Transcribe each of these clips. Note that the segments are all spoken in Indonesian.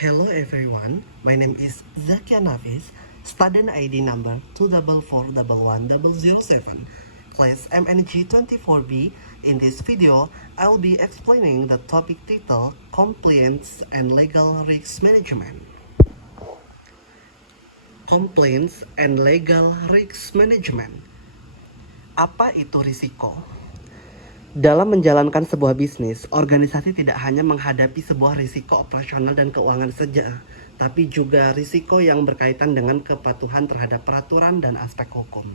Hello everyone, my name is Zakia Nafis, student ID number 244111007, class MNG24B. In this video, I'll be explaining the topic title Compliance and Legal Risk Management. Compliance and Legal Risk Management. Apa itu risiko? Dalam menjalankan sebuah bisnis, organisasi tidak hanya menghadapi sebuah risiko operasional dan keuangan saja, tapi juga risiko yang berkaitan dengan kepatuhan terhadap peraturan dan aspek hukum.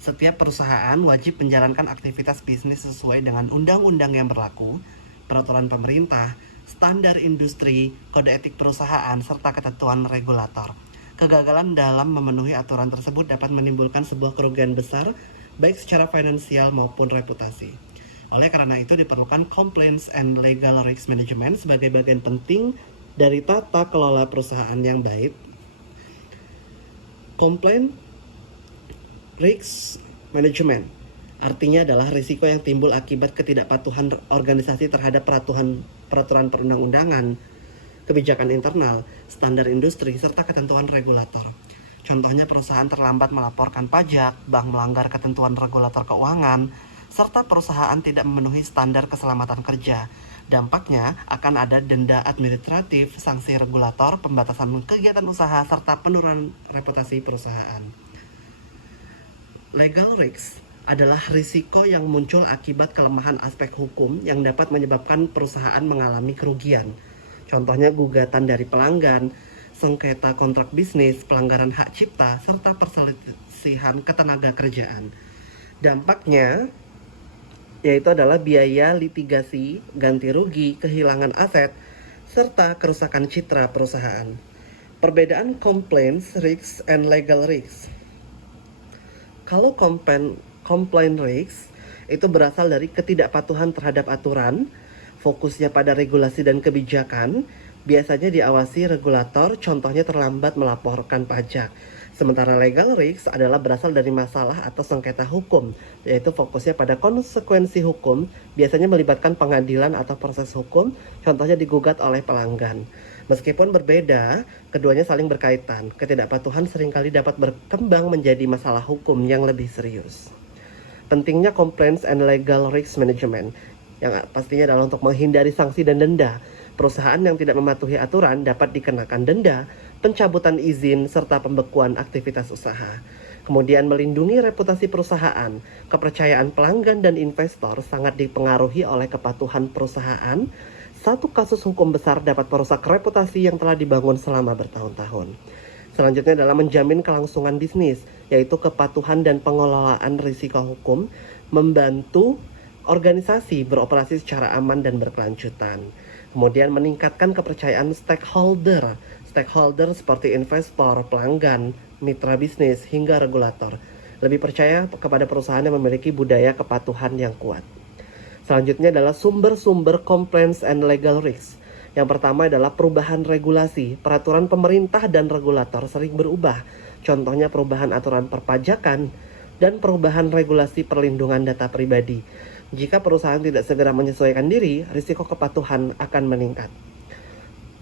Setiap perusahaan wajib menjalankan aktivitas bisnis sesuai dengan undang-undang yang berlaku, peraturan pemerintah, standar industri, kode etik perusahaan, serta ketentuan regulator. Kegagalan dalam memenuhi aturan tersebut dapat menimbulkan sebuah kerugian besar, baik secara finansial maupun reputasi. Oleh karena itu diperlukan Compliance and Legal Risk Management sebagai bagian penting dari tata kelola perusahaan yang baik. Compliance Risk Management artinya adalah risiko yang timbul akibat ketidakpatuhan organisasi terhadap peraturan perundang-undangan, kebijakan internal, standar industri, serta ketentuan regulator. Contohnya perusahaan terlambat melaporkan pajak, bank melanggar ketentuan regulator keuangan, serta perusahaan tidak memenuhi standar keselamatan kerja. Dampaknya akan ada denda administratif, sanksi regulator, pembatasan kegiatan usaha, serta penurunan reputasi perusahaan. Legal risk adalah risiko yang muncul akibat kelemahan aspek hukum yang dapat menyebabkan perusahaan mengalami kerugian. Contohnya gugatan dari pelanggan, sengketa kontrak bisnis, pelanggaran hak cipta, serta perselisihan ketenaga kerjaan. Dampaknya yaitu adalah biaya litigasi, ganti rugi, kehilangan aset, serta kerusakan citra perusahaan. Perbedaan compliance risk and legal risk. Kalau compliance risk itu berasal dari ketidakpatuhan terhadap aturan, fokusnya pada regulasi dan kebijakan, biasanya diawasi regulator, contohnya terlambat melaporkan pajak. Sementara legal risk adalah berasal dari masalah atau sengketa hukum, yaitu fokusnya pada konsekuensi hukum, biasanya melibatkan pengadilan atau proses hukum, contohnya digugat oleh pelanggan. Meskipun berbeda, keduanya saling berkaitan. Ketidakpatuhan seringkali dapat berkembang menjadi masalah hukum yang lebih serius. Pentingnya compliance and legal risk management, yang pastinya adalah untuk menghindari sanksi dan denda. Perusahaan yang tidak mematuhi aturan dapat dikenakan denda, pencabutan izin, serta pembekuan aktivitas usaha. Kemudian melindungi reputasi perusahaan, kepercayaan pelanggan dan investor sangat dipengaruhi oleh kepatuhan perusahaan. Satu kasus hukum besar dapat merusak reputasi yang telah dibangun selama bertahun-tahun. Selanjutnya adalah menjamin kelangsungan bisnis, yaitu kepatuhan dan pengelolaan risiko hukum, membantu organisasi beroperasi secara aman dan berkelanjutan. Kemudian meningkatkan kepercayaan stakeholder seperti investor, pelanggan, mitra bisnis, hingga regulator. Lebih percaya kepada perusahaan yang memiliki budaya kepatuhan yang kuat. Selanjutnya adalah sumber-sumber compliance and legal risk. Yang pertama adalah perubahan regulasi. Peraturan pemerintah dan regulator sering berubah. Contohnya perubahan aturan perpajakan dan perubahan regulasi perlindungan data pribadi. Jika perusahaan tidak segera menyesuaikan diri, risiko kepatuhan akan meningkat.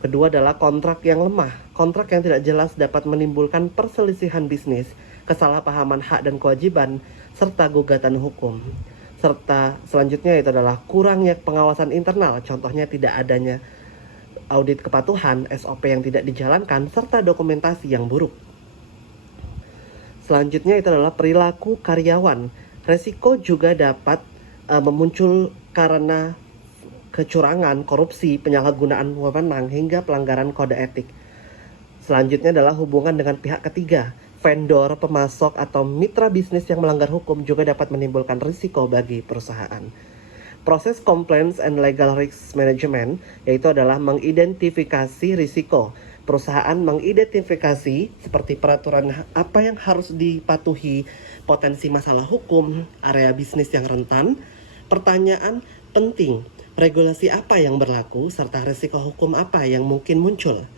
Kedua adalah kontrak yang lemah. Kontrak yang tidak jelas dapat menimbulkan perselisihan bisnis, kesalahpahaman hak dan kewajiban, serta gugatan hukum. Serta selanjutnya itu adalah kurangnya pengawasan internal, contohnya tidak adanya audit kepatuhan, SOP yang tidak dijalankan, serta dokumentasi yang buruk. Selanjutnya itu adalah perilaku karyawan. Resiko juga dapat memuncul karena kecurangan, korupsi, penyalahgunaan wewenang, hingga pelanggaran kode etik. Selanjutnya adalah hubungan dengan pihak ketiga. Vendor, pemasok, atau mitra bisnis yang melanggar hukum juga dapat menimbulkan risiko bagi perusahaan. Proses compliance and legal risk management yaitu adalah mengidentifikasi risiko. Perusahaan mengidentifikasi seperti peraturan apa yang harus dipatuhi, potensi masalah hukum, area bisnis yang rentan, pertanyaan penting, regulasi apa yang berlaku, serta risiko hukum apa yang mungkin muncul.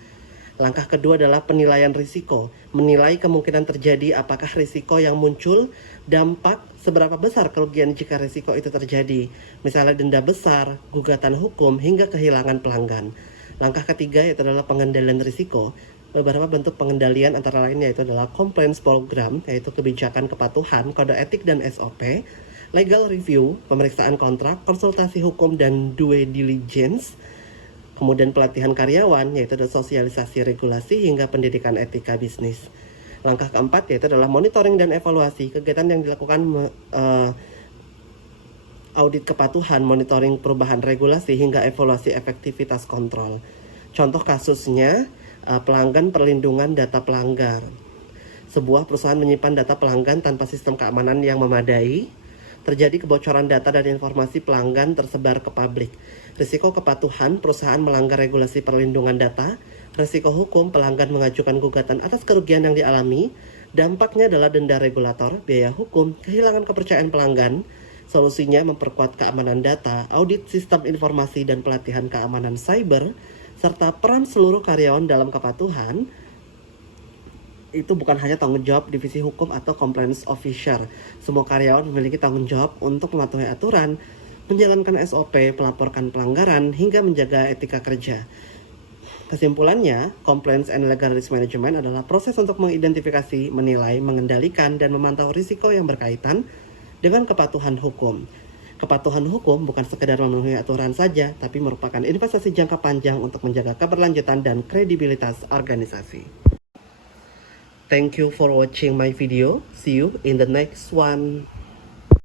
Langkah kedua adalah penilaian risiko. Menilai kemungkinan terjadi apakah risiko yang muncul, dampak, seberapa besar kerugian jika risiko itu terjadi. Misalnya denda besar, gugatan hukum, hingga kehilangan pelanggan. Langkah ketiga yaitu adalah pengendalian risiko. Beberapa bentuk pengendalian antara lain yaitu adalah compliance program, yaitu kebijakan kepatuhan, kode etik dan SOP, legal review, pemeriksaan kontrak, konsultasi hukum dan due diligence, kemudian pelatihan karyawan, yaitu ada sosialisasi regulasi hingga pendidikan etika bisnis. Langkah keempat yaitu adalah monitoring dan evaluasi, kegiatan yang dilakukan audit kepatuhan, monitoring perubahan regulasi hingga evaluasi efektivitas kontrol. Contoh kasusnya, pelanggan perlindungan data pelanggar. Sebuah perusahaan menyimpan data pelanggan tanpa sistem keamanan yang memadai. Terjadi kebocoran data dan informasi pelanggan tersebar ke publik. Risiko kepatuhan, perusahaan melanggar regulasi perlindungan data. Risiko hukum, pelanggan mengajukan gugatan atas kerugian yang dialami. Dampaknya adalah denda regulator, biaya hukum, kehilangan kepercayaan pelanggan. Solusinya memperkuat keamanan data, audit sistem informasi dan pelatihan keamanan cyber, serta peran seluruh karyawan dalam kepatuhan. Itu bukan hanya tanggung jawab divisi hukum atau compliance officer. Semua karyawan memiliki tanggung jawab untuk mematuhi aturan, menjalankan SOP, melaporkan pelanggaran, hingga menjaga etika kerja. Kesimpulannya, compliance and legal risk management adalah proses untuk mengidentifikasi, menilai, mengendalikan, dan memantau risiko yang berkaitan dengan kepatuhan hukum. Kepatuhan hukum bukan sekedar memenuhi aturan saja, tapi merupakan investasi jangka panjang untuk menjaga keberlanjutan dan kredibilitas organisasi. Thank you for watching my video. See you in the next one.